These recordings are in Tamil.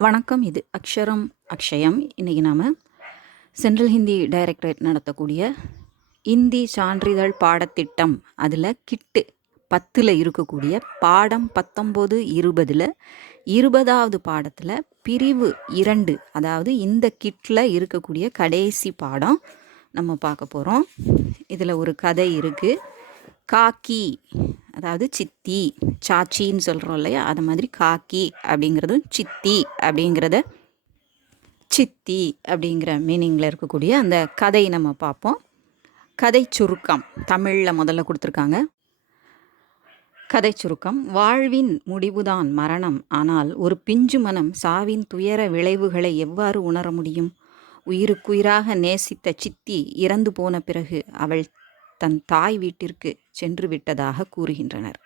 வணக்கம். இது அக்ஷரம் அக்ஷயம். இன்றைக்கி நாம் சென்ட்ரல் ஹிந்தி டைரக்டரேட் நடத்தக்கூடிய இந்தி சான்றிதழ் பாடத்திட்டம் அதில் கிட்டு 10ல் இருக்கக்கூடிய பாடம் 19, 20ல் 20வது பாடத்தில் பிரிவு 2, அதாவது இந்த கிட்டில் இருக்கக்கூடிய கடைசி பாடம் நம்ம பார்க்க போகிறோம். இதில் ஒரு கதை இருக்குது. காக்கி, அதாவது சித்தி, சாச்சின்னு சொல்கிறோம் இல்லையா, அது மாதிரி காக்கி அப்படிங்கிறதும் சித்தி அப்படிங்கிறத சித்தி அப்படிங்கிற மீனிங்கில் இருக்கக்கூடிய அந்த கதை நம்ம பார்ப்போம். கதை சுருக்கம் தமிழில் முதல்ல கொடுத்துருக்காங்க. கதை சுருக்கம்: வாழ்வின் முடிவுதான் மரணம். ஆனால் ஒரு பிஞ்சு மனம் சாவின் துயர விளைவுகளை எவ்வாறு உணர முடியும்? உயிருக்குயிராக நேசித்த சித்தி இறந்து போன பிறகு அவள் தன் தாய் வீட்டிற்கு சென்று விட்டதாக கூறுகின்றனர்.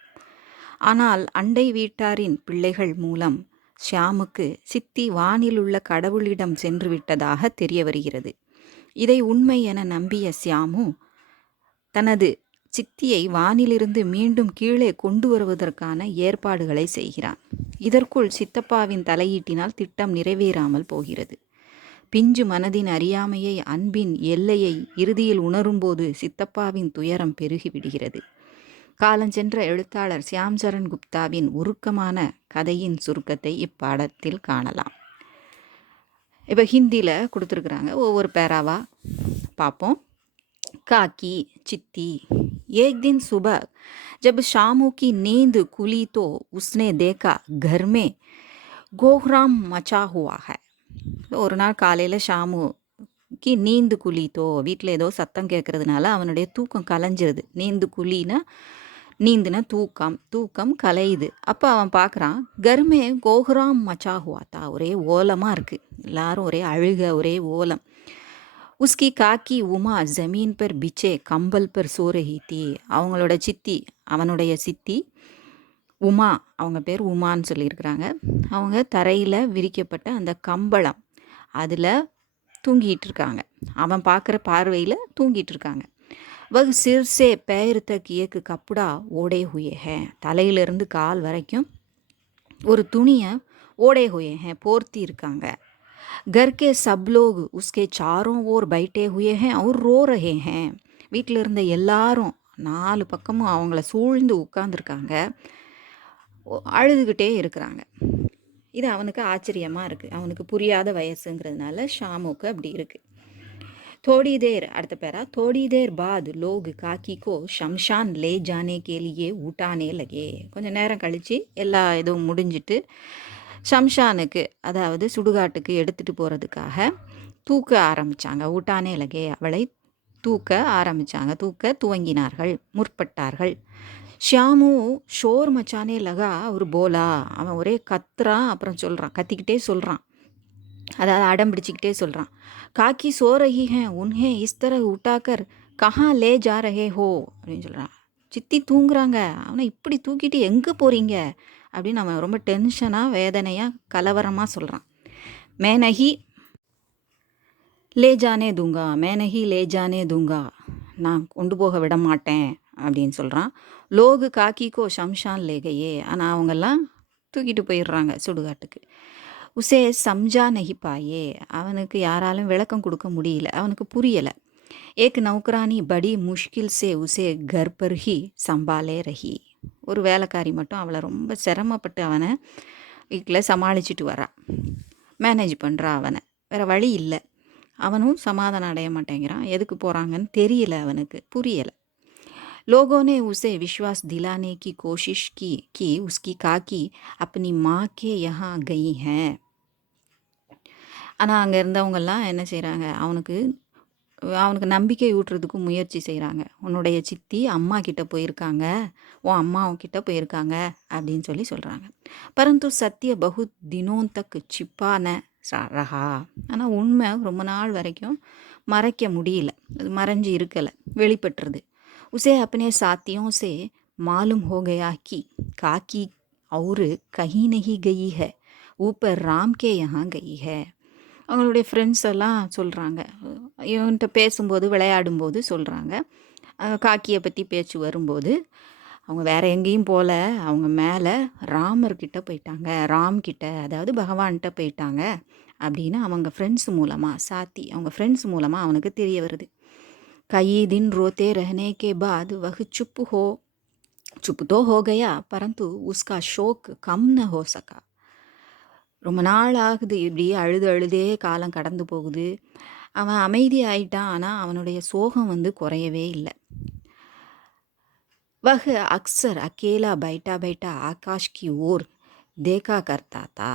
ஆனால் அண்டை வீட்டாரின் பிள்ளைகள் மூலம் ஷியாமுக்கு சித்தி வானில் உள்ள கடவுளிடம் சென்று விட்டதாக தெரிய வருகிறது. இதை உண்மை என நம்பிய ஷியாமு தனது சித்தியை வானிலிருந்து மீண்டும் கீழே கொண்டு வருவதற்கான ஏற்பாடுகளை செய்கிறான். இதற்குள் சித்தப்பாவின் தலையீட்டினால் திட்டம் நிறைவேறாமல் போகிறது. பிஞ்சு மனதின் அறியாமையை, அன்பின் எல்லையை இறுதியில் உணரும்போது சித்தப்பாவின் துயரம் பெருகிவிடுகிறது. காலஞ்சென்ற எழுத்தாளர் ஷியாம் சரண் குப்தாவின் உருக்கமான கதையின் சுருக்கத்தை இப்பாடத்தில் காணலாம். இப்போ ஹிந்தியில் கொடுத்துருக்குறாங்க. ஒவ்வொரு பேராவா பார்ப்போம். काकी चित्ती। एक दिन सुबह जब शामू की नींद खुली तो उसने देखा घर में கோஹ்ராம் மச்சா ஹுவா ஹை. ஒரு நாள் காலையில் ஷாமுக்கு நீந்து குளித்தோ, வீட்டில் ஏதோ சத்தம் கேட்குறதுனால அவனுடைய தூக்கம் கலைஞ்சிருது. நீந்து குழின்னா நீந்துனா தூக்கம் கலையுது. அப்போ அவன் பார்க்குறான், கர்மே கோஹ்ராம் மச்சா ஹுவாத்தா, ஒரே ஓலமாக இருக்குது. எல்லாரும் ஒரே அழுக, ஒரே ஓலம். உஸ்கி காக்கி உமா ஜமீன் பர் பிச்சே கம்பல் பர் சோ ரஹி தீ. அவங்களோட சித்தி, அவனுடைய சித்தி உமா, அவங்க பேர் உமான்னு சொல்லியிருக்கிறாங்க. அவங்க தரையில் விரிக்கப்பட்ட அந்த கம்பளம் அதில் தூங்கிட்டு இருக்காங்க. அவன் பார்க்குற பார்வையில் தூங்கிட்டு இருக்காங்க. வகு சிர்சே பேர் தக் ஏக்கு கப்புடா ஓடே ஹுயே ஹே. தலையிலிருந்து கால் வரைக்கும் ஒரு துணியை ஓடே ஹுயே ஹே, போர்த்தி இருக்காங்க. घर के सब लोग उसके चारों ओर बैठे हुए हैं और रो रहे हैं. வீட்டில் இருந்த எல்லாரும் 4 பக்கமும் அவங்கள சூழ்ந்து உட்கார்ந்துருக்காங்க, அழுதுகிட்டே இருக்கிறாங்க. இது அவனுக்கு ஆச்சரியமாக இருக்குது. அவனுக்கு புரியாத வயசுங்கிறதுனால ஷாமுக்கு அப்படி இருக்குது. थोड़ी देर, அடுத்த பேரா, थोड़ी देर बाद लोग काकी को शमशान ले जाने के लिए उठाने लगे. கொஞ்சம் நேரம் கழித்து எல்லா இதுவும் முடிஞ்சிட்டு ஷம்ஷானுக்கு, அதாவது சுடுகாட்டுக்கு எடுத்துகிட்டு போகிறதுக்காக தூக்க ஆரம்பித்தாங்க. ஊட்டானே லகே, அவளை தூக்க ஆரம்பித்தாங்க, தூக்க துவங்கினார்கள், முற்பட்டார்கள். ஷியாமு ஷோர் மச்சானே லகா ஒரு போலா. அவன் ஒரே கத்துறான், அப்புறம் சொல்கிறான், கத்திக்கிட்டே சொல்கிறான், அதாவது அடம் பிடிச்சிக்கிட்டே சொல்கிறான். காக்கி சோ ரஹி ஹே உன்ஹே இஸ் தரஹ் உட்டாக்கர் கஹா லே ஜா ரஹே ஹோ அப்படின்னு சொல்கிறான். சித்தி தூங்குறாங்க, அவனை இப்படி தூக்கிட்டு எங்கே போகிறீங்க அப்படின்னு அவன் ரொம்ப டென்ஷனாக, வேதனையாக, கலவரமாக சொல்கிறான். மேனஹி லே ஜானே தூங்கா, மேனஹி லே ஜானே தூங்கா, நான் கொண்டு போக விட மாட்டேன் அப்படின்னு சொல்கிறான். லோகு காக்கிக்கோ ஷம்ஷான் லேகையே, ஆனால் அவங்கெல்லாம் தூக்கிட்டு போயிடுறாங்க சுடுகாட்டுக்கு. உசே சம்ஜா நஹி பாயே, அவனுக்கு யாராலும் விளக்கம் கொடுக்க முடியல, அவனுக்கு புரியலை. ஏக் நௌக்கரானி படி முஷ்கில் சே உசே கர் பர் ஹி சம்பாலே ரஹி. ஒரு வேலைக்காரி மட்டும் அவளை ரொம்ப சிரமப்பட்டு அவனை வீட்டில் சமாளிச்சுட்டு வரா, மேனேஜ் பண்ணுறா அவனை. வேறு வழி இல்லை. அவனும் சமாதானம் அடைய மாட்டேங்கிறான். எதுக்கு போகிறாங்கன்னு தெரியல, அவனுக்கு புரியலை. लोगों ने उसे विश्वास दिलाने की कोशिश की कि उसकी काकी अपनी माँ के यहाँ गई हैं. ஆனால் அங்கே இருந்தவங்கெல்லாம் என்ன செய்கிறாங்க, அவனுக்கு நம்பிக்கை ஊட்டுறதுக்கு முயற்சி செய்கிறாங்க. உன்னுடைய சித்தி அம்மா கிட்ட போயிருக்காங்க, உன் அம்மா கிட்ட போயிருக்காங்க அப்படின்னு சொல்கிறாங்க. பரந்து சத்திய பகு தினோன் தக் சிப்பான ரஹா. ஆனால் உண்மை ரொம்ப நாள் வரைக்கும் மறைக்க முடியல, அது மறைஞ்சு இருக்கலை, வெளிப்பட்டுருது. उसे अपने साथियों से मालूम हो गया कि काकी और कहीं नहीं गई है, ऊपर राम के यहाँ गई है. அவங்களுடைய ஃப்ரெண்ட்ஸ் எல்லாம் சொல்கிறாங்க, இவன்கிட்ட பேசும்போது, விளையாடும்போது சொல்கிறாங்க, காக்கியை பற்றி பேச்சு வரும்போது, அவங்க வேறு எங்கேயும் போகல, அவங்க மேலே ராமர்கிட்ட போயிட்டாங்க, ராம் கிட்ட, அதாவது பகவான்கிட்ட போயிட்டாங்க அப்படின்னு அவங்க ஃப்ரெண்ட்ஸ் மூலமாக, சாத்தி அவங்க ஃப்ரெண்ட்ஸ் மூலமாக அவனுக்கு தெரிய வருது. कई दिन रोते रहने के बाद वह चुप तो हो गया, परंतु उसका शोक कम न हो सका. ரொம்ப நாள் ஆகுது இப்படியே அழுது அழுதே காலம் கடந்து போகுது. அவன் அமைதி ஆயிட்டான், ஆனால் அவனுடைய சோகம் வந்து குறையவே இல்லை. वह अक्सर अकेला बैठा बैठा आकाश की ओर தேக்கா கர்த்தாத்தா.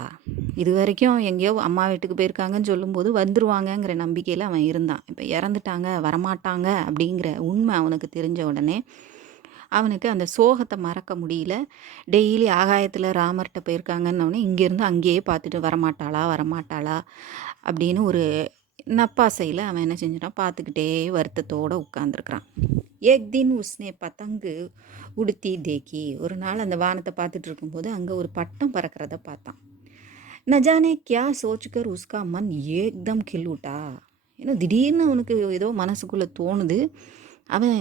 இது வரைக்கும் எங்கேயோ அம்மா வீட்டுக்கு போயிருக்காங்கன்னு சொல்லும்போது வந்துருவாங்கங்கிற நம்பிக்கையில் அவன் இருந்தான். இப்போ இறந்துட்டாங்க, வரமாட்டாங்க அப்படிங்கிற உண்மை அவனுக்கு தெரிஞ்ச உடனே அவனுக்கு அந்த சோகத்தை மறக்க முடியல. டெய்லி ஆகாயத்தில் ராமர்கிட்ட போயிருக்காங்கன்னொடனே இங்கேருந்து அங்கேயே பார்த்துட்டு வரமாட்டாளா வரமாட்டாளா அப்படின்னு ஒரு நப்பாசையில் அவன் என்ன செஞ்சிட்டான், பார்த்துக்கிட்டே வருத்தத்தோடு உட்காந்துருக்குறான். ஏக் தின் உஸ்னே பத்தங்கு உடுத்தி தேக்கி. ஒரு நாள் அந்த வானத்தை பார்த்துட்டு இருக்கும்போது அங்கே ஒரு பட்டம் பறக்கிறத பார்த்தான். நஜானே கியா சோச்சுக்கர் உஸ்கா மன் ஏக்தம் கில்லுட்டா. ஏன்னா திடீர்னு அவனுக்கு ஏதோ மனசுக்குள்ளே தோணுது. அவன்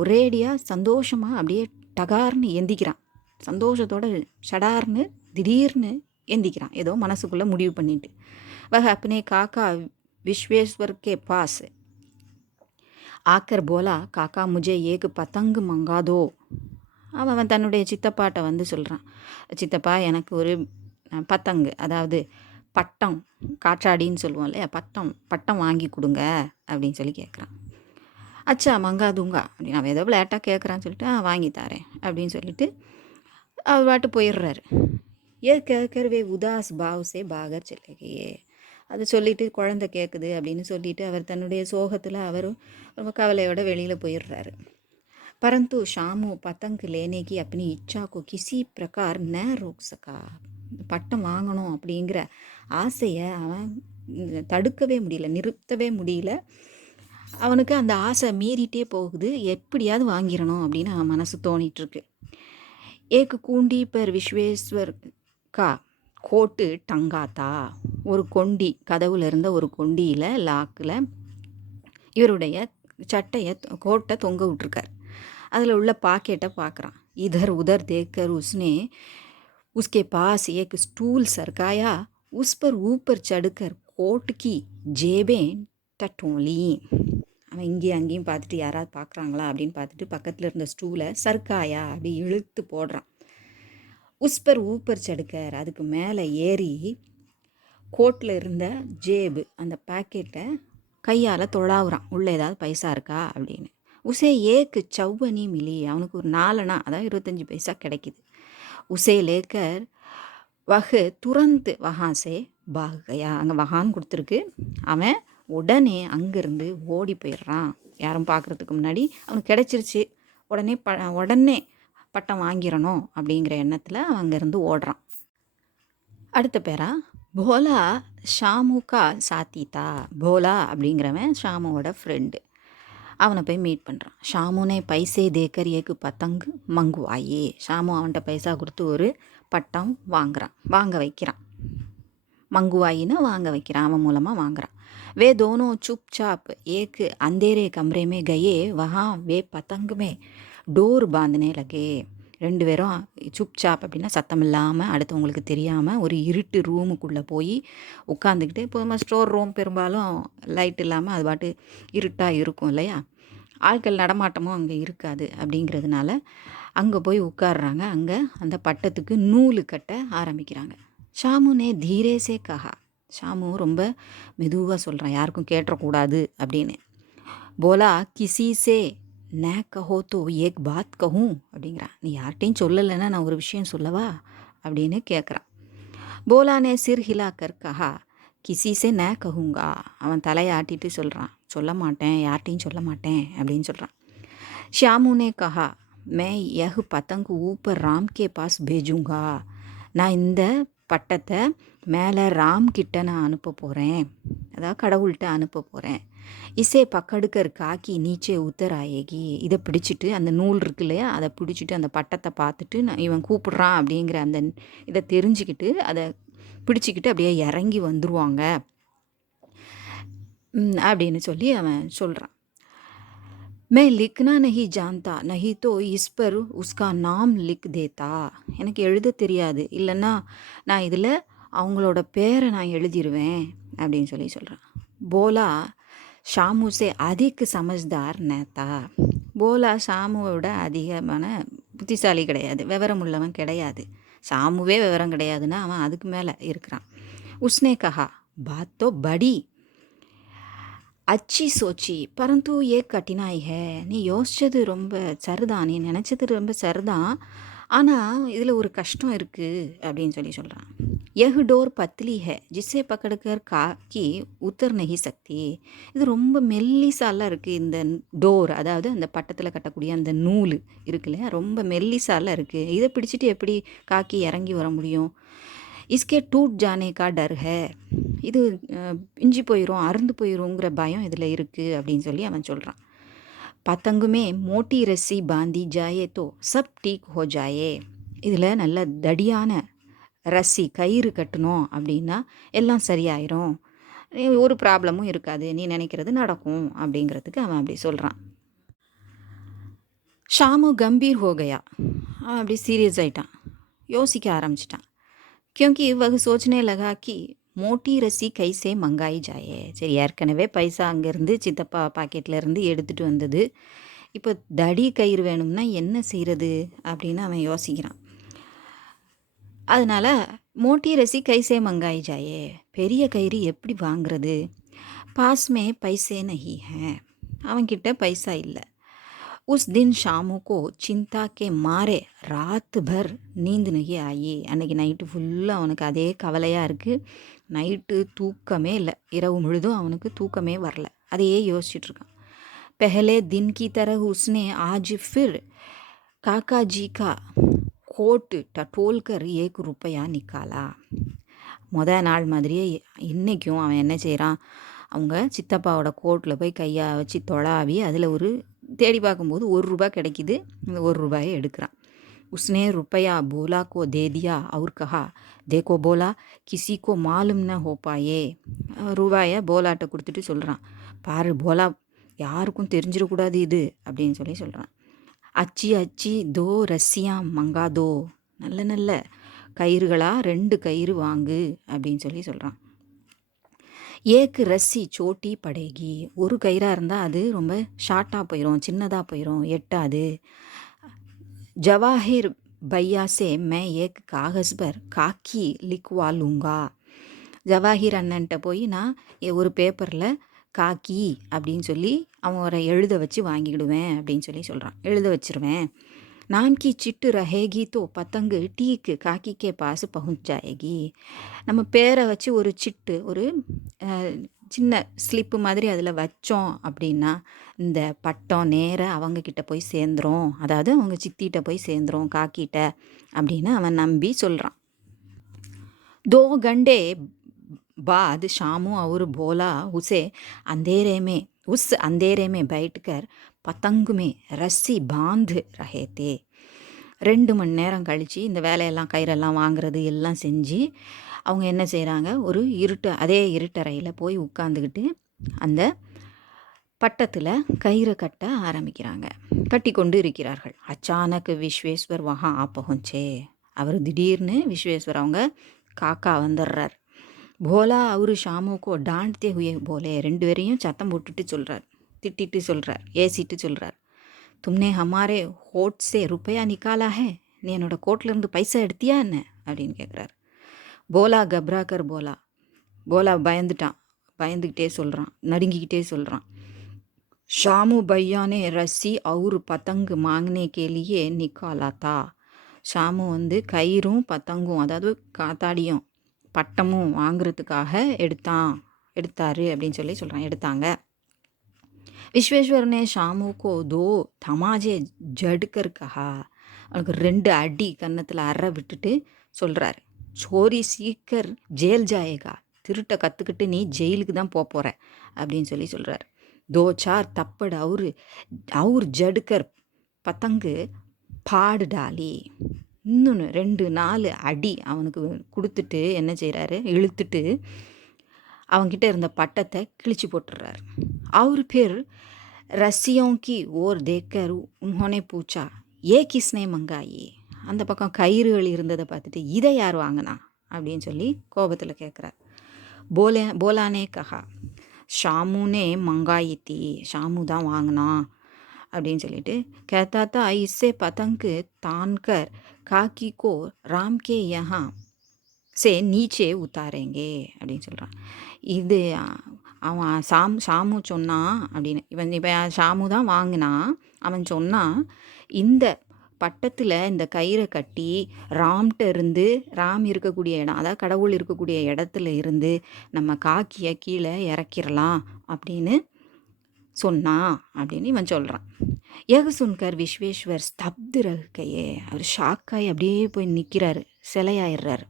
ஒரேடியாக சந்தோஷமாக அப்படியே டகார்னு எந்திக்கிறான். சந்தோஷத்தோட ஷடார்னு திடீர்னு எந்திக்கிறான், ஏதோ மனசுக்குள்ளே முடிவு பண்ணிட்டு. வக அப்பனே காக்கா விஸ்வேஸ்வர் கே பாஸ் ஆக்கர் போலா, காக்கா முஜே ஏக்கு பத்தங்கு மங்காதோ. அவன் தன்னுடைய சித்தப்பாட்ட வந்து சொல்கிறான், சித்தப்பா எனக்கு ஒரு பத்தங்கு, அதாவது பட்டம், காற்றாடின்னு சொல்லுவோம் இல்லையா, பட்டம் வாங்கி கொடுங்க அப்படின்னு சொல்லி கேட்குறான். அச்சா மங்காதுங்கா அப்படின்னு அவன் ஏதோ விளையாட்டாக கேட்குறான்னு சொல்லிட்டு வாங்கி தரேன் அப்படின்னு சொல்லிட்டு அவர் பாட்டு போயிடுறாரு. ஏ கேட்கறவே உதாஸ் பாவ்ஸே பாகர் செல்லையே. அது சொல்லிவிட்டு குழந்தை கேட்குது அப்படின்னு சொல்லிவிட்டு அவர் தன்னுடைய சோகத்தில் அவரும் ரொம்ப கவலையோட வெளியில் போயிடுறாரு. परंतु ஷாமு பத்தங்கு லேனேக்கு अपनी इच्छा को किसी प्रकार न रोक सका. பட்டம் வாங்கணும் அப்படிங்கிற ஆசையை அவன் தடுக்கவே முடியல, நிறுத்தவே முடியல. அவனுக்கு அந்த ஆசை மீறிட்டே போகுது, எப்படியாவது வாங்கிடணும் அப்படின்னு அவன் மனசு தோணிகிட்ருக்கு. ஏக்கு கூண்டி பர் விஸ்வேஸ்வர் கா கோட்டு டங்காத்தா. ஒரு கொண்டி, கதவுல இருந்த ஒரு கொண்டியில் லாக்கில் இவருடைய சட்டையை கோட்டை தொங்க விட்டுருக்கார். அதில் உள்ள பாக்கெட்டை பார்க்குறான். இதர் உதர் தேக்கர் உஸ்னே उसके पास एक स्टूल सरकाया, उस पर ऊपर चढ़कर कोट की जेबें टटोली. அவன் இங்கேயும் அங்கேயும் பார்த்துட்டு யாராவது பார்க்குறாங்களா அப்படின்னு பார்த்துட்டு பக்கத்தில் இருந்த ஸ்டூலை சர்க்காயா அப்படி இழுத்து போடுறான். உஸ்பர் ஊப்பர் சடுக்கர், அதுக்கு மேலே ஏறி கோட்டில் இருந்த ஜேபு, அந்த பாக்கெட்டை கையால் தொழாவுறான், உள்ளே ஏதாவது பைசா இருக்கா அப்படின்னு. உசே ஏக்கு சவ்வனி மிலி, அவனுக்கு ஒரு 4 அணா, அதாவது 25 பைசா கிடைக்கிது. உசே லேக்கர் வகு துரந்து வகாசே பாகையா, அங்கே வகான்னு கொடுத்துருக்கு. அவன் உடனே அங்கேருந்து ஓடி போயிடுறான். யாரும் பார்க்குறதுக்கு முன்னாடி அவனுக்கு கிடச்சிருச்சு, உடனே பட்டம் வாங்கிடணும் அப்படிங்கிற எண்ணத்தில் அவன் அங்கேருந்து ஓடுறான். அடுத்த பேரா போலா ஷாமுக்கா சாத்திதா. போலா அப்படிங்கிறவன் ஷாமுவோட ஃப்ரெண்டு. அவனை போய் மீட் பண்ணுறான். ஷாமுனே பைசே தேக்கர் ஏக்கு பத்தங்கு மங்குவாயே. ஷாமு அவன்கிட்ட பைசா கொடுத்து ஒரு பட்டம் வாங்க வைக்கிறான். மங்குவாயின்னு வாங்க வைக்கிறான், அவன் மூலமாக வாங்குறான். वे दोनों चुपचाप एक अंधेरे कमरे में गए, वहाँ वे पतंग में डोर बांधने लगे. 2 பேரும் சுப்சாப் அப்படின்னா சத்தம் இல்லாமல், அடுத்தவங்களுக்கு தெரியாமல் ஒரு இருட்டு ரூமுக்குள்ளே போய் உட்காந்துக்கிட்டு, இப்போ ஸ்டோர் ரூம் பெரும்பாலும் லைட் இல்லாமல் அது பாட்டு இருட்டாக இருக்கும் இல்லையா, ஆட்கள் நடமாட்டமும் அங்கே இருக்காது. அப்படிங்கிறதுனால அங்கே போய் உட்காடுறாங்க. அங்கே அந்த பட்டத்துக்கு நூலு கட்ட ஆரம்பிக்கிறாங்க. ஷாமுனே தீரேசே கஹா. ஷாமு ரொம்ப மெதுவாக சொல்கிறான், யாருக்கும் கேட்டக்கூடாது அப்படின்னு. போலா கிசிசே நே கஹோ தோ ஏக் பாத் கஹூம் அப்படிங்கிறான். நீ யார்கிட்டையும் சொல்லலைன்னா நான் ஒரு விஷயம் சொல்லவா அப்படின்னு கேட்குறான். போலானே சிர் ஹிலாக்கர் கஹா கிசிசே நே கஹூங்கா. அவன் தலையை ஆட்டிட்டு சொல்கிறான், சொல்ல மாட்டேன், யார்கிட்டையும் சொல்ல மாட்டேன் அப்படின்னு சொல்கிறான். ஷியாமுனே கஹா மே யஹ் பத்தங்கு ஊப்பர் ராம் கே பாஸ் பேஜூங்கா. நான் இந்த பட்டத்தை மேலே ராம் கிட்ட நான் அனுப்ப போகிறேன், அதாவது கடவுள்கிட்ட அனுப்ப போகிறேன். இசே பக்கடுக்கர் காக்கி நீச்சே உத்தர் ஆயேகி. இதை பிடிச்சிட்டு, அந்த நூல் இருக்கு இல்லையா, அதை பிடிச்சிட்டு அந்த பட்டத்தை பார்த்துட்டு இவன் கூப்பிட்றான் அப்படிங்கிற அந்த இதை தெரிஞ்சுக்கிட்டு அதை பிடிச்சிக்கிட்டு அப்படியே இறங்கி வந்துருவாங்க அப்படின்னு சொல்லி அவன் சொல்கிறான். मैं लिखना नहीं जानता नहीं तो इस पर उसका नाम लिख देता. எனக்கு எழுத தெரியாது, இல்லைன்னா நான் இதில் அவங்களோட பேரை நான் எழுதிருவேன் அப்படின்னு சொல்லி சொல்கிறான். போலா ஷாமு சே அதிக் சமஜ்தார் நேத்தா. போலா ஷாமுவை விட அதிகமான புத்திசாலி கிடையாது, விவரம் உள்ளவன் கிடையாது. ஷாமுவே விவரம் கிடையாதுன்னா அவன் அதுக்கு மேலே இருக்கிறான். உஸ்னே கஹா பாத் தோ படி அச்சி சோச்சி பரந்து ஏ கட்டினாய் ஹே. நீ யோசிச்சது ரொம்ப சரிதான், நீ நினச்சது ரொம்ப சரிதான், ஆனால் இதில் ஒரு கஷ்டம் இருக்குது அப்படின்னு சொல்லி சொல்கிறான். எஹ் டோர் பத்லி ஹே ஜிஸ்ஸே பக்கடுக்கர் காக்கி உத்தர் நகி சக்தி. இது ரொம்ப மெல்லிசாலாம் இருக்குது இந்த டோர், அதாவது அந்த பட்டத்தில் கட்டக்கூடிய அந்த நூல் இருக்குல்ல, ரொம்ப மெல்லிசாலாம் இருக்குது. இதை பிடிச்சிட்டு எப்படி காக்கி இறங்கி வர முடியும்? இஸ்கே டூட் ஜானே கா டர் ஹே. இது பிஞ்சு போயிடும், அறுந்து போயிடும்ங்கிற பயம் இதில் இருக்குது அப்படின்னு சொல்லி அவன் சொல்கிறான். பத்தங்குமே மோட்டி ரசி பாந்தி ஜாயே தோ சப் டீக் ஹோ ஜாயே. இதில் நல்ல தடியான ரசி கயிறு கட்டணும் அப்படின்னா எல்லாம் சரியாயிரும், ஒரு ப்ராப்ளமும் இருக்காது, நீ நினைக்கிறது நடக்கும் அப்படிங்கிறதுக்கு அவன் அப்படி சொல்கிறான். ஷாமு கம்பீர் ஹோகையா, அவன் அப்படி சீரியஸ் ஆகிட்டான், யோசிக்க ஆரம்பிச்சிட்டான். क्योंकि वह सोचने लगा कि மோட்டி ரசி கைசே மங்காய் ஜாயே. சரி, ஏற்கனவே பைசா அங்கேருந்து சித்தப்பா பாக்கெட்லேருந்து எடுத்துகிட்டு வந்தது, இப்போ தடி கயிறு வேணும்னா என்ன செய்கிறது அப்படின்னு அவன் யோசிக்கிறான். அதனால் மோட்டி ரசி கைசே மங்காய் ஜாயே, பெரிய கயிறு எப்படி வாங்கிறது? பாஸ்மே பைசே நஹி ஹே, அவன்கிட்ட பைசா இல்லை. उस दिन शामू को चिंता के मारे रात भर नींद नहीं आई. அன்றைக்கி நைட்டு ஃபுல்லாக அவனுக்கு அதே கவலையாக இருக்குது, நைட்டு தூக்கமே இல்லை, இரவு முழுதும் அவனுக்கு தூக்கமே வரல, அதையே யோசிச்சுட்ருக்கான். पहले दिन की तरह उसने आज फिर काका जी का कोट टटोल कर 1 रुपया निकाला. நாள் மாதிரியே இன்றைக்கும் அவன் என்ன செய்கிறான், அவங்க சித்தப்பாவோட கோட்டில் போய் கையை வச்சு தொழாவி அதில் ஒரு தேடி பார்க்கும்போது 1 ரூபா கிடைக்கிது, இந்த 1 ரூபாயை எடுக்கிறான். உஸ்னே रुपया बोला को दे दिया और कहा देखो बोला किसी को मालूम न हो पाए. ரூபாயை போலாட்ட கொடுத்துட்டு சொல்கிறான், பாரு போலா, யாருக்கும் தெரிஞ்சிடக்கூடாது இது அப்படின்னு சொல்லி சொல்கிறான். அச்சி அச்சி தோ ரஸ்ஸியா மங்கா தோ, நல்ல நல்ல கயிறுகளாக 2 கயிறு வாங்கு அப்படின்னு சொல்லி சொல்கிறான். ஏக்கு ரஸ்ஸி சோட்டி படேகி, ஒரு கயிறாக இருந்தால் அது ரொம்ப ஷார்ட்டாக போயிடும், சின்னதாக போயிடும், எட்டாது. ஜவாஹிர் பையா சே மே ஏக் காகஸ் பர் காக்கி லிக்வா லூங்கா. ஜவாஹிர் அண்ணன்ட்ட போய் நான் ஒரு பேப்பரில் காக்கி அப்படின்னு சொல்லி அவரை எழுத வச்சு வாங்கிடுவேன் அப்படின்னு சொல்லி சொல்கிறான், எழுத வச்சிருவேன். नाम की चिट रहेगी तो पतंग ठीक काकी के पास पहुंच जाएगी. நம்ம பேரை வச்சு ஒரு சிட்டு, ஒரு சின்ன ஸ்லிப்பு மாதிரி அதில் வச்சோம் அப்படின்னா இந்த பட்டம் நேராக அவங்கக்கிட்ட போய் சேர்ந்துரும், அதாவது அவங்க சித்திகிட்ட போய் சேர்ந்துரும் காக்கிட்ட அப்படின்னு அவன் நம்பி சொல்கிறான். 2 घंटे बाद शामू और भोला उस अंधेरे में बैठकर पतंग में रस्सी बांध रहे थे. 2 மணி நேரம் கழித்து இந்த வேலையெல்லாம் கயிறெல்லாம் வாங்குறது எல்லாம் செஞ்சு அவங்க என்ன செய்கிறாங்க, ஒரு அதே இருட்டறையில் போய் உட்காந்துக்கிட்டு அந்த பட்டத்தில் கயிறை கட்ட ஆரம்பிக்கிறாங்க, கட்டி கொண்டு இருக்கிறார்கள். அச்சானக் விஸ்வேஸ்வர் வஹா பहुंचे. அவர் திடீர்னு விஸ்வேஸ்வர் அவங்க காக்கா வந்துடுறார். போலா அவரு ஷாமுக்கோ டாண்டே ஹுயே போலே, 2 பேரையும் சத்தம் போட்டுட்டு சொல்கிறார், திட்டிட்டு சொல்கிறார், ஏசிட்டு சொல்கிறார். தும்னே ஹமாரே ஹோட் சே ருப்பையா நிக்காலா ஹே, நீ என்னோட கோட்லேருந்து பைசா எடுத்தியா என்ன அப்படின்னு கேட்குறாரு. போலா கப்ராக்கர் போலா பயந்துக்கிட்டே சொல்கிறான், நடுங்கிக்கிட்டே சொல்கிறான். ஷாமு பையானே ரஸ்ஸி அவுர் பத்தங்கு மாங்கனே கேலியே நிக்காலா தா. ஷாமு கயிறும் பத்தங்கும், அதாவது காத்தாடியும் பட்டமும் வாங்குறதுக்காக எடுத்தாரு அப்படின்னு சொல்லி சொல்கிறான், எடுத்தாங்க. விஸ்வேஸ்வர் நே ஷாமு கோ 2 தமாஜே ஜடுக்கர் கஹா. அவனுக்கு 2 அடி கன்னத்தில் அற விட்டுட்டு சொல்கிறாரு, சோரி சீக்கர் ஜெயில் ஜாயேகா, திருட்டை கற்றுக்கிட்டு நீ ஜெயிலுக்கு தான் போகிற அப்படின்னு சொல்லி சொல்கிறார். 2-4 தப்படு அவுர் ஜடுக்கர் பத்தங்கு பாடு டாலி. இன்னொன்று 2-4 அடி அவனுக்கு கொடுத்துட்டு என்ன செய்கிறாரு, இழுத்துட்டு அவன்கிட்ட இருந்த பட்டத்தை கிழிச்சு போட்டுடுறாரு. அவர் பேர் रस्सियों की ओर देखकर उन्होंने पूछा ये किसने मंगाई. அந்த பக்கம் கயிறுகள் இருந்ததை பார்த்துட்டு இதை யார் வாங்கினா அப்படின்னு சொல்லி கோபத்தில் கேட்குறார். போலானே கஹா ஷாமுனே மங்காயி தி, ஷாமு தான் வாங்கினான் அப்படின்னு சொல்லிட்டு कहता था इससे पतंग तानकर काकी को राम के यहाँ से नीचे उतारेंगे அப்படின்னு சொல்கிறான். இது அவன் ஷாமு சொன்னான் அப்படின்னு, இப்போ ஷாமு தான் வாங்கினான். அவன் சொன்னான் இந்த பட்டத்தில் இந்த கயிறை கட்டி ராம்கிட்ட இருந்து, ராம் இருக்கக்கூடிய இடம், அதாவது கடவுள் இருக்கக்கூடிய இடத்துல இருந்து நம்ம காக்கியை கீழே இறக்கிடலாம் அப்படின்னு சொன்னான் அப்படின்னு இவன் சொல்கிறான். யக சுன்கர் விஸ்வேஸ்வர் ஸ்தப்து ரகையே, அவர் ஷாக்காய் அப்படியே போய் நிற்கிறாரு, சிலையாயிடுறாரு.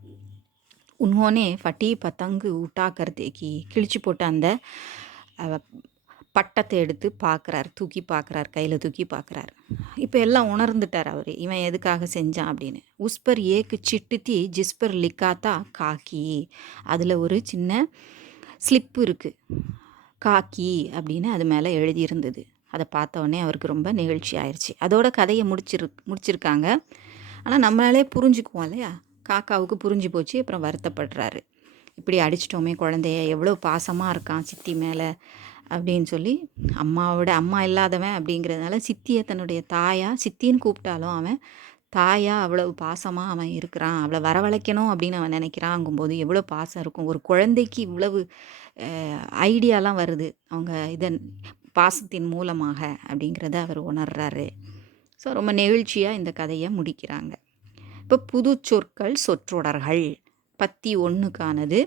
உன்ஹோனே ஃபட்டி பத்தங்கு உட்டாக்கர் தேக்கி, கிழிச்சு போட்ட அந்த பட்டத்தை எடுத்து பார்க்குறார், தூக்கி பார்க்குறார், கையில் தூக்கி பார்க்குறார். இப்போ எல்லாம் உணர்ந்துட்டார் அவர், இவன் எதுக்காக செஞ்சான் அப்படின்னு. உஸ்பர் ஏக்கு சிட்டுத்தி ஜிஸ்பர் லிக்காத்தா காக்கி, அதில் ஒரு சின்ன ஸ்லிப்பு இருக்குது, காக்கி அப்படின்னு அது மேலே எழுதியிருந்தது. அதை பார்த்தவொடனே அவருக்கு ரொம்ப நிகழ்ச்சி ஆயிடுச்சு. அதோட கதையை முடிச்சிருக்காங்க. ஆனால் நம்மளாலே புரிஞ்சுக்குவோம் இல்லையா, காக்காவுக்கு புரிஞ்சு போச்சு. அப்புறம் வருத்தப்படுறாரு, இப்படி அடிச்சிட்டோமே குழந்தைய, எவ்வளோ பாசமாக இருக்கான் சித்தி மேலே அப்படின்னு சொல்லி. அம்மாவோட அம்மா இல்லாதவன் அப்படிங்கிறதுனால சித்தியை தன்னுடைய தாயா, சித்தின்னு கூப்பிட்டாலும் அவன் தாயா அவ்வளவு பாசமாக அவன் இருக்கிறான். அவளை வரவழைக்கணும் அப்படின்னு அவன் நினைக்கிறாங்கும்போது எவ்வளோ பாசம் இருக்கும். ஒரு குழந்தைக்கு இவ்வளவு ஐடியாலாம் வருது அவங்க இதன் பாசத்தின் மூலமாக அப்படிங்கிறத அவர் உணர்றாரு. ஸோ ரொம்ப நெகிழ்ச்சியாக இந்த கதையை முடிக்கிறாங்க. இப்போ புது சொற்கள் சொற்றொடர்கள். 1க்கானது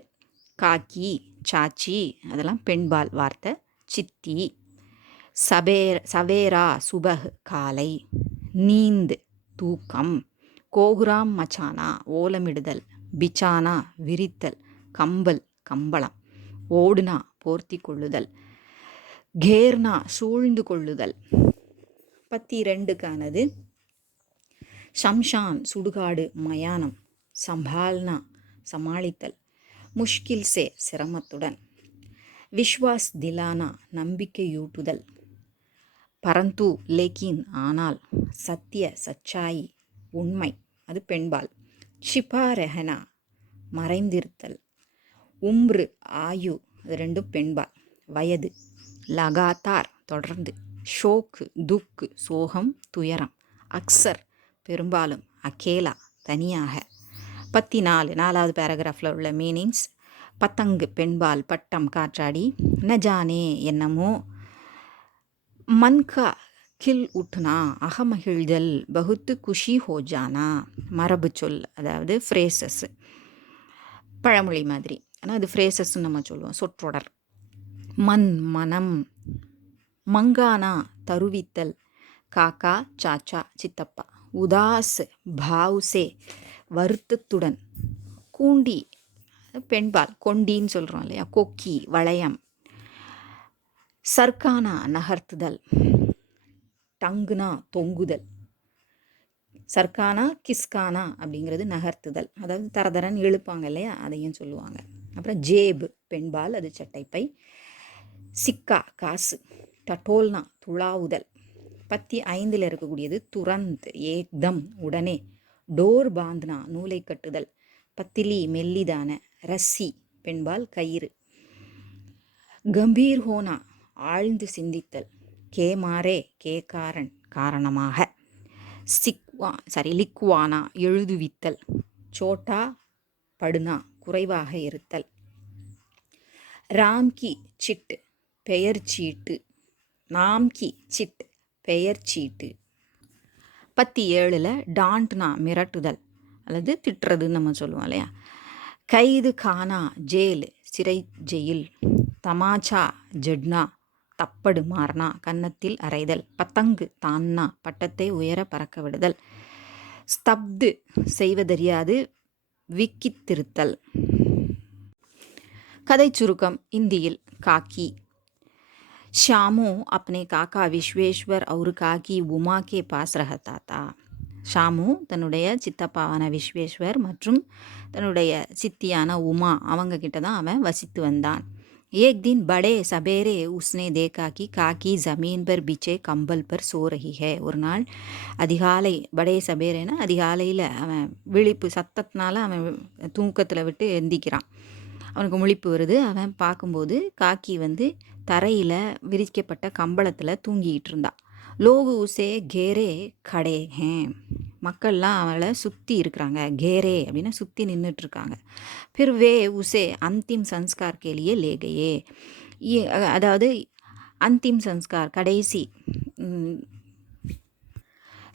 காக்கி, சாச்சி, அதெல்லாம் பெண்பால் வார்த்தை. சித்தி, சவேரா சுபஹ் காலை, நீந்து தூக்கம், கோகுராம் மச்சானா ஓலமிடுதல், பிச்சானா விரித்தல், கம்பல் கம்பளம், ஓடுனா போர்த்தி கொள்ளுதல், கேர்னா சூழ்ந்து கொள்ளுதல். 2க்கானது ஷம்ஷான் சுடுகாடு மயானம், சம்பால்னா சமாளித்தல், முஷ்கில் சே சிரமத்துடன், விஸ்வாஸ் திலானா நம்பிக்கையூட்டுதல், பரந்து லேக்கின் ஆனால், சத்திய சச்சாயி உண்மை, அது பெண்பால். ஷிபா ரெஹனா மறைந்திருத்தல், உம்ரு ஆயு, அது 2 பெண்பால், வயது. லகாத்தார் தொடர்ந்து, ஷோக்கு துக்கு சோகம் துயரம், அக்சர் பெரும்பாலும், அகேலா தனியாக. 4வது பேராகிராஃபில் உள்ள மீனிங்ஸ். பத்தங்கு பெண்பால், பட்டம் காற்றாடி, நஜானே என்னமோ, மன்கா கில் உட்னா அகமகிழ்தல், பகுத்து குஷி ஹோஜானா மரபு சொல், அதாவது ஃப்ரேசஸ், பழமொழி மாதிரி. ஆனால் அது ஃப்ரேசஸ்ன்னு நம்ம சொல்லுவோம், சொற்றொடர். மன் மனம், மங்கானா தருவித்தல், காக்கா சாச்சா சித்தப்பா, உதாஸ் பாவுசே வருத்தத்துடன், கூண்டி பெண்பால், கொண்டின்னு சொல்கிறோம் இல்லையா, கொக்கி வளையம், சர்க்கானா நகர்த்துதல், டங்குனா தொங்குதல், சர்க்கானா கிஸ்கானா அப்படிங்கிறது நகர்த்துதல், அதாவது தரதரன் இழுப்பாங்க இல்லையா, அதையும் சொல்லுவாங்க. அப்புறம் ஜேபு பெண்பால், அது சட்டைப்பை. சிக்கா காசு, டட்டோல்னா துளாவுதல். 5ல் இருக்கக்கூடியது துரந்த் ஏக்தம் உடனே, டோர் பாந்த்னா நூலை கட்டுதல், பத்திலி மெல்லிதான, ரஸ்ஸி பெண்பால் கயிறு. கம்பீர் ஹோனா ஆழ்ந்து சிந்தித்தல், கே மாரே கே காரணமாக, லிக்வானா எழுதுவித்தல், சோட்டா படுனா குறைவாக இருத்தல், ராம்கி சிட்டு பெயர் சீட்டு, நாம்கி சிட் பெயர் சீட்டு. 7ல் டாண்ட்னா மிரட்டுதல் அல்லது திட்டுறதுன்னு நம்ம சொல்லுவோம் இல்லையா. கைது கானா ஜெயில் சிறை ஜெயில், தமாச்சா ஜட்னா தப்படு மாறனா கன்னத்தில் அறைதல், பத்தங்கு தான்னா பட்டத்தை உயர பறக்க விடுதல், ஸ்தப்து செய்வதறியாது விக்கித்திருத்தல். கதை சுருக்கம் இந்தியில். காக்கி. ஷாமு अपने काका विश्वेश्वर और काकी उमा के पास रहता था. ஷாமு தன்னுடைய சித்தப்பாவான விஸ்வேஸ்வர் மற்றும் தன்னுடைய சித்தியான உமா அவங்க கிட்ட தான் அவன் வசித்து வந்தான். एक दिन बड़े सवेरे उसने देखा कि काकी जमीन पर बिछे कंबल पर सो रही है. ஒரு நாள் அதிகாலை படே சபேரேனா அதிகாலையில் அவன் விழிப்பு சத்தத்தினால அவன் தூக்கத்தில் விட்டு எந்திக்கிறான். அவனுக்கு முழிப்பு வருது. அவன் பார்க்கும்போது காக்கி வந்து தரையில் விரிக்கப்பட்ட கம்பளத்தில் தூங்கிக்கிட்டு இருந்தான். லோகு உசே கேரே கடே ஹேம், மக்கள்லாம் அவளை சுற்றி இருக்கிறாங்க. கேரே அப்படின்னா சுற்றி நின்றுட்டுருக்காங்க. फिर वे उसे अंतिम संस्कार के लिए ले गए. ये அதாவது அந்திம் சன்ஸ்கார் கடைசி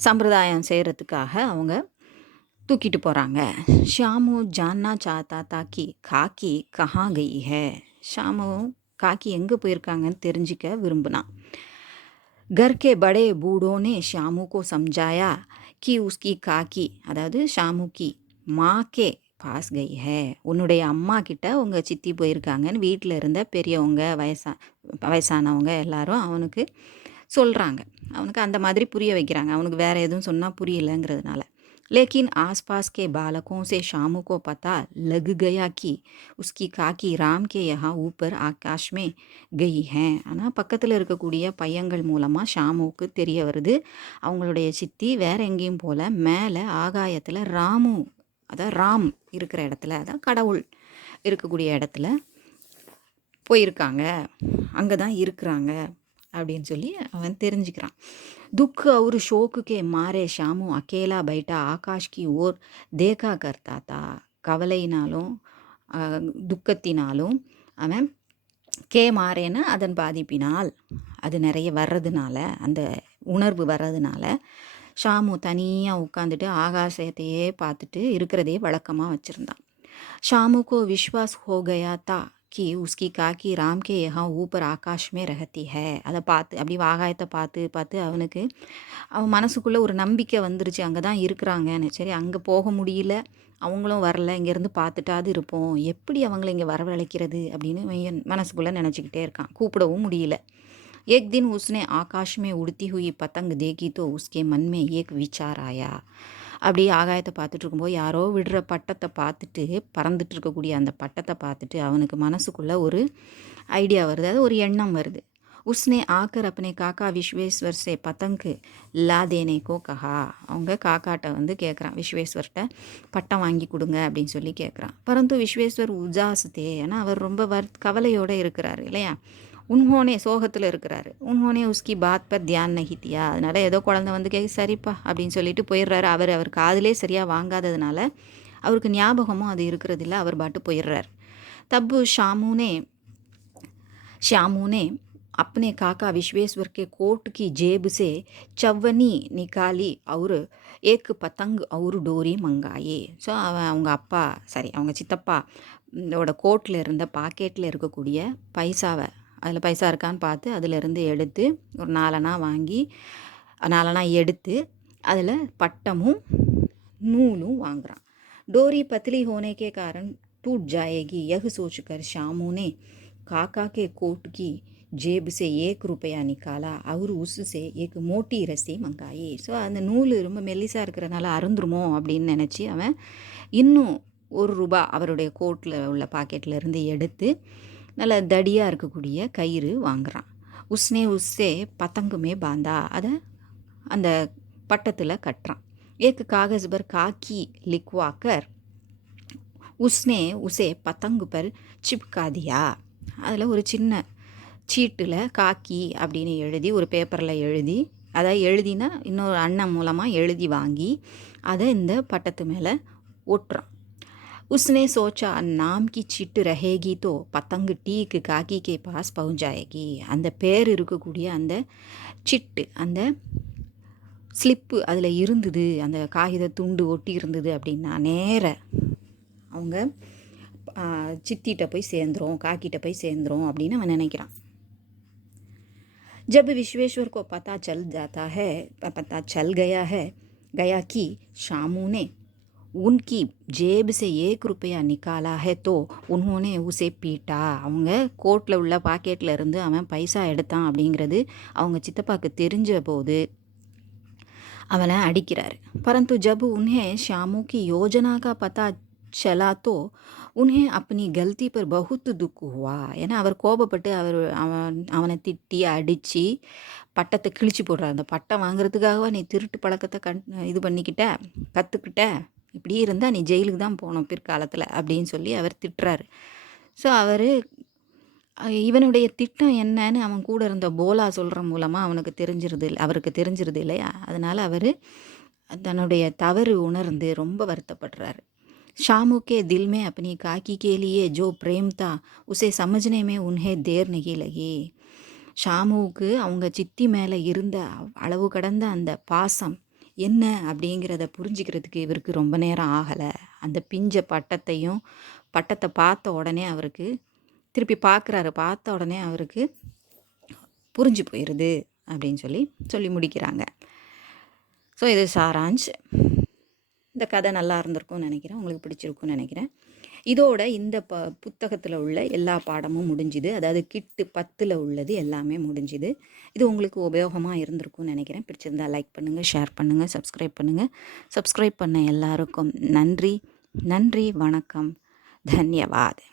சம்பிரதாயம் செய்கிறதுக்காக அவங்க தூக்கிட்டு போகிறாங்க. ஷாமு ஜான்னா சாத்தா தாக்கி காக்கி கஹா கயி ஹே. ஷாமு காக்கி எங்கே போயிருக்காங்கன்னு தெரிஞ்சிக்க விரும்பினான். घर के बड़े बूढ़ों ने श्यामू को समझाया कि उसकी काकी அதாவது ஷாமு की माँ के பாஸ் கை ஹே. உன்னுடைய அம்மா கிட்ட உங்கள் சித்தி போயிருக்காங்கன்னு வீட்டில் இருந்த பெரியவங்க வயசானவங்க எல்லாரும் அவனுக்கு சொல்கிறாங்க. அவனுக்கு அந்த மாதிரி புரிய வைக்கிறாங்க. அவனுக்கு வேறு எதுவும் சொன்னால் புரியலைங்கிறதுனால. लेकिन आसपास के बालकों से शामू को पता लग गया कि उसकी काकी राम के यहाँ ऊपर आकाश में गई हैं. ஆனால் பக்கத்தில் இருக்கக்கூடிய பையங்கள் மூலமாக ஷாமுவுக்கு தெரிய வருது, அவங்களுடைய சித்தி வேற எங்கேயும் போல மேலே ஆகாயத்தில் ராமு, அதான் ராம் இருக்கிற இடத்துல, அதான் கடவுள் இருக்கக்கூடிய இடத்துல போயிருக்காங்க, அங்கே தான் இருக்கிறாங்க அப்படின்னு சொல்லி அவன் தெரிஞ்சுக்கிறான். दुख और शोक के मारे ஷாமு அக்கேலா பைட்டா ஆகாஷ் கி ஓர் தேகா கர்த்தா தா. கவலையினாலும் துக்கத்தினாலும் அவன் மாறேன்னு அதன் பாதிப்பினால், அது நிறைய வர்றதுனால, அந்த உணர்வு வர்றதுனால ஷாமு தனியாக உட்காந்துட்டு ஆகாசத்தையே பார்த்துட்டு இருக்கிறதே வழக்கமாக வச்சுருந்தான். ஷாமு கோ விஸ்வாஸ் ஹோ கயா தா कि उसकी काकी राम के यहाँ ऊपर आकाश में रहती है. அதை பார்த்து அப்படி ஆகாயத்தை பார்த்து பார்த்து அவனுக்கு அவன் மனசுக்குள்ளே ஒரு நம்பிக்கை வந்துருச்சு, அங்கே தான் இருக்கிறாங்கன்னு. சரி, அங்கே போக முடியல, அவங்களும் வரல, இங்கேருந்து பார்த்துட்டாது இருப்போம், எப்படி அவங்கள இங்கே வரவழைக்கிறது அப்படின்னு மனசுக்குள்ளே நினச்சிக்கிட்டே இருக்கான். கூப்பிடவும் முடியல. एक दिन उसने आकाश में उड़ती हुई पतंग देखी तो उसके मन में एक विचार आया. அப்படி ஆகாயத்தை பார்த்துட்டு இருக்கும்போது யாரோ விடுற பட்டத்தை பார்த்துட்டு, பறந்துட்டு இருக்கக்கூடிய அந்த பட்டத்தை பார்த்துட்டு அவனுக்கு மனசுக்குள்ளே ஒரு ஐடியா வருது, அது ஒரு எண்ணம் வருது. உஸ்னே ஆக்கர் अपने காக்கா விஸ்வேஸ்வர் சே பத்தங்கு லா தேனே கோ கஹா. அவங்க காக்காட்ட வந்து கேட்குறான், விஸ்வேஸ்வர்கிட்ட பட்டம் வாங்கி கொடுங்க அப்படின்னு சொல்லி கேட்குறான். பரந்து விஸ்வேஸ்வர் உஜாசுதே, ஏன்னா அவர் ரொம்ப கவலையோடு இருக்கிறாரு இல்லையா, உன்ஹோனே சோகத்தில் இருக்கிறாரு. உன்ஹோனே உஸ்கி பாத் பர் தியான் நஹித்தியா. அதனால் ஏதோ குழந்தை வந்து சரிப்பா அப்படின்னு சொல்லிட்டு போயிடுறாரு. அவர் காதிலே சரியாக வாங்காததுனால அவருக்கு ஞாபகமும் அது இருக்கிறதில்ல, அவர் பாட்டு போயிடுறார். தப்பு ஷாமுனே अपने काका विश्वेश्वर के कोट की जेब से चवनी निकाली और एक पतंग और डोरी मंगाई. ஸோ அவங்க அப்பா அவங்க சித்தப்பா இதோட கோட்டில் இருந்த பாக்கெட்டில் இருக்கக்கூடிய பைசாவை, அதில் பைசா இருக்கான்னு பார்த்து அதிலிருந்து எடுத்து ஒரு 4 அணா வாங்கி 4 அணா எடுத்து அதில் பட்டமும் நூலும் வாங்குறான். डोरी पतली होने के कारण टूट जाएगी यह सोचकर शामू ने काका के कोट की जेब से 1 रुपया निकाला और उससे एक मोटी रस्सी मंगाई. ஸோ அந்த நூல் ரொம்ப மெல்லிசாக இருக்கிறதுனால அருந்துருமோ அப்படின்னு நினச்சி அவன் இன்னும் 1 ரூபா அவருடைய கோட்டில் உள்ள பாக்கெட்டில் இருந்து எடுத்து நல்ல தடியாக இருக்கக்கூடிய கயிறு வாங்குறான். உஸ்னே உஸ்ஸே பத்தங்குமே பாந்தா, அதை அந்த பட்டத்தில் கட்டுறான். एक कागज़ पर काकी लिखवा कर उसने उसे पतंग पर चिपका दिया. அதில் ஒரு சின்ன சீட்டில் காக்கி அப்படின்னு எழுதி, ஒரு பேப்பரில் எழுதி, அதாவது எழுதினா இன்னொரு அண்ணன் மூலமாக எழுதி வாங்கி அதை இந்த பட்டத்து மேலே ஒட்டுறான். उसने सोचा नाम की चिट रहेगी तो पतंग ठीक काकी के पास पहुंच जाएगी. அந்த பேர் இருக்கக்கூடிய அந்த சிட்டு, அந்த ஸ்லிப்பு அதில் இருந்தது, அந்த காகித துண்டு ஒட்டி இருந்தது அப்படின்னா நேர அவங்க சித்திட்ட போய் சேர்ந்துரும், காக்கிட்ட போய் சேர்ந்துரும் அப்படின்னு அவன் நினைக்கிறான். जब विश्वेश्वर को पता चल गया कि शामू ने उनकी जेब से 1 रुपया निकाला है तो उन्होंने उसे पीटा. அவங்க கோட்டில் உள்ள பாக்கெட்டில் இருந்து அவன் பைசா எடுத்தான் அப்படிங்கிறது அவங்க சித்தப்பாவுக்கு தெரிஞ்ச போது அவனை அடிக்கிறார். परंतु जब उन्हें शामू की योजना का पता चला तो உன்ஹே அப்னி கல்தி பர் பகுத் துக் ஹுவா. ஏன்னா அவர் கோபப்பட்டு அவனை திட்டி அடித்து பட்டத்தை கிழிச்சு போடுறார். அந்த பட்டம் வாங்குறதுக்காகவா நீ திருட்டு பழக்கத்தை இது பண்ணிக்கிட்ட, கற்றுக்கிட்ட, இப்படி இருந்தால் நீ ஜெயிலுக்கு தான் போகணும் பிற்காலத்தில் அப்படின்னு சொல்லி அவர் திட்டுறாரு. ஸோ இவனுடைய திட்டம் என்னன்னு அவன் கூட இருந்த போலா சொல்கிற மூலமாக அவருக்கு தெரிஞ்சிருது இல்லையா. அதனால் அவர் தன்னுடைய தவறு உணர்ந்து ரொம்ப வருத்தப்படுறாரு. शामू के दिल में अपनी काकी के लिए जो प्रेम था उसे समझने में उन्हें देर नहीं लगी. ஷாமுவுக்கு அவங்க சித்தி மேலே இருந்த அளவு கடந்த அந்த பாசம் என்ன அப்படிங்கிறத புரிஞ்சுக்கிறதுக்கு இவருக்கு ரொம்ப நேரம் ஆகலை. அந்த பிஞ்ச பட்டத்தை பார்த்த உடனே அவருக்கு திருப்பி பார்த்த உடனே அவருக்கு புரிஞ்சு போயிடுது அப்படின்னு சொல்லி முடிக்கிறாங்க. ஸோ இது சாராஞ்ச். இந்த கதை நல்லா இருந்திருக்கும்னு நினைக்கிறேன், உங்களுக்கு பிடிச்சிருக்குன்னு நினைக்கிறேன். இதோட இந்த புத்தகத்தில் உள்ள எல்லா பாடமும் முடிஞ்சுது. அதாவது கிட்டு 10 உள்ளது எல்லாமே முடிஞ்சுது. இது உங்களுக்கு உபயோகமாக இருந்திருக்கும்னு நினைக்கிறேன். பிடிச்சிருந்தால் லைக் பண்ணுங்கள், ஷேர் பண்ணுங்கள், சப்ஸ்கிரைப் பண்ணுங்கள். சப்ஸ்கிரைப் பண்ண எல்லாருக்கும் நன்றி. வணக்கம். தன்யவாத்.